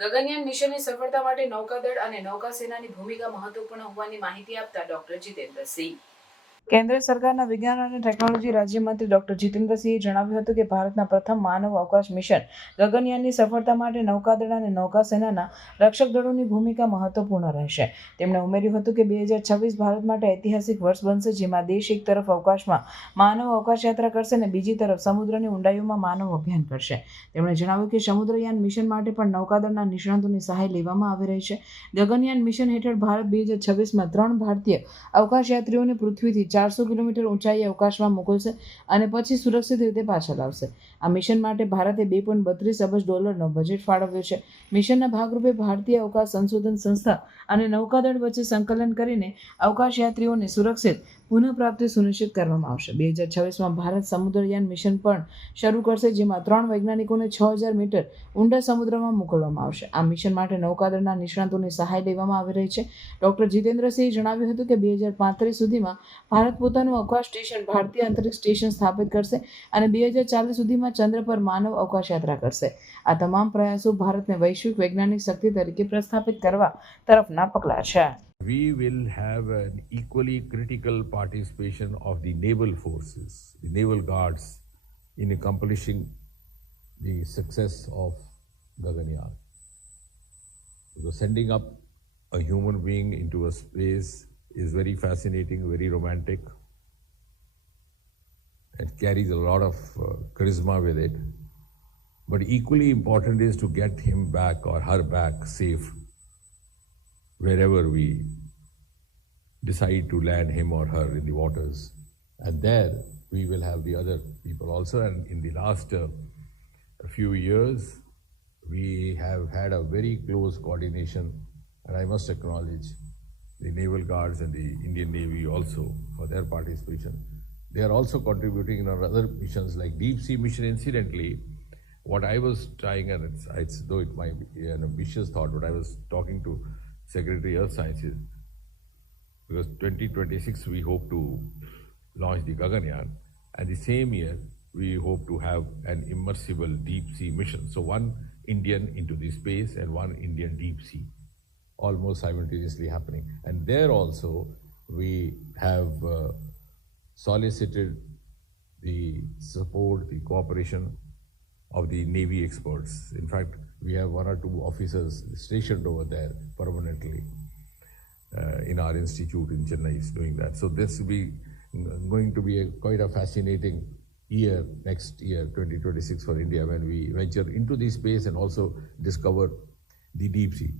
ગગનયાન મિશનની સફળતા માટે નૌકાદળ અને નૌકાસેનાની ભૂમિકા મહત્વપૂર્ણ હોવાની માહિતી આપતા ડોક્ટર જીતેન્દ્રસિંહ. કેન્દ્ર સરકારના વિજ્ઞાન અને ટેકનોલોજી રાજ્યમંત્રી ડોક્ટર જીતેન્દ્રસિંહે જણાવ્યું હતું કે ભારતના પ્રથમ માનવ અવકાશ મિશન ગગનયાનની સફળતા માટે નૌકાદળ અને નૌકાસેનાના રક્ષક દળોની ભૂમિકા મહત્વપૂર્ણ રહેશે. તેમણે ઉમેર્યું હતું કે 2026 ભારત માટે ઐતિહાસિક વર્ષ બનશે, જેમાં દેશ એક તરફ અવકાશમાં માનવ અવકાશ યાત્રા કરશે અને બીજી તરફ સમુદ્રની ઊંડાઈઓમાં માનવ અભિયાન કરશે. તેમણે જણાવ્યું કે સમુદ્રયાન મિશન માટે પણ નૌકાદળના નિષ્ણાતોની સહાય લેવામાં આવી રહી છે. ગગનયાન મિશન હેઠળ ભારત 2026માં 3 ભારતીય અવકાશયાત્રીઓને પૃથ્વીથી 400 કિલોમીટર ઊંચાઈએ અવકાશમાં મોકલશે અને પછી સુરક્ષિત રીતે પાછા લાવશે. આ મિશન માટે ભારતે $2.32 અબજ બજેટ ફાળવ્યું છે. મિશનના ભાગરૂપે ભારતીય અવકાશ સંશોધન સંસ્થા અને નૌકાદળ વચ્ચે સંકલન કરીને અવકાશયાત્રીઓને સુરક્ષિત પુનઃપ્રાપ્તિ સુનિશ્ચિત કરવામાં આવશે. 2026માં ભારત સમુદ્રયાન મિશન પણ શરૂ કરશે, જેમાં 3 વૈજ્ઞાનિકોને 6000 મીટર ઊંડા સમુદ્રમાં મોકલવામાં આવશે. આ મિશન માટે નૌકાદળના નિષ્ણાતોની સહાય લેવામાં આવી રહી છે. ડોક્ટર જીતેન્દ્રસિંહે જણાવ્યું હતું કે 2035 સુધીમાં ભારત પોતાનું અવકાશ સ્ટેશન, ભારતીય અંતરિક્ષ સ્ટેશન સ્થાપિત કરશે અને 2040 સુધીમાં ચંદ્ર પર માનવ અવકાશ યાત્રા કરશે. આ તમામ પ્રયાસો ભારતને વૈશ્વિક વૈજ્ઞાનિક શક્તિ તરીકે પ્રસ્થાપિત કરવા તરફના પગલાં છે. We will have an equally critical participation of the naval forces, the naval guards, in accomplishing the success of Gaganyaan. Because sending up a human being into a space is very fascinating, very romantic. It carries a lot of charisma with it. But equally important is to get him back or her back safe wherever we decide to land him or her in the waters. And there we will have the other people also. And in the last few years, we have had a very close coordination, and I must acknowledge the Naval Guards and the Indian Navy also for their participation. They are also contributing in our other missions like Deep Sea Mission. Incidentally, what I was trying, and it's though it might be an ambitious thought, but I was talking to Secretary Earth Sciences, because 2026 we hope to launch the Gaganyaan, and the same year we hope to have an immersible deep sea mission. So one Indian into the space and one Indian deep sea, almost simultaneously happening. And there also we have solicited the support, the cooperation of the Navy experts. In fact, we have 1 or 2 officers stationed over there permanently in our institute in Chennai is doing that. So this will be going to be quite a fascinating year, next year, 2026 for India, when we venture into the space and also discover the deep sea.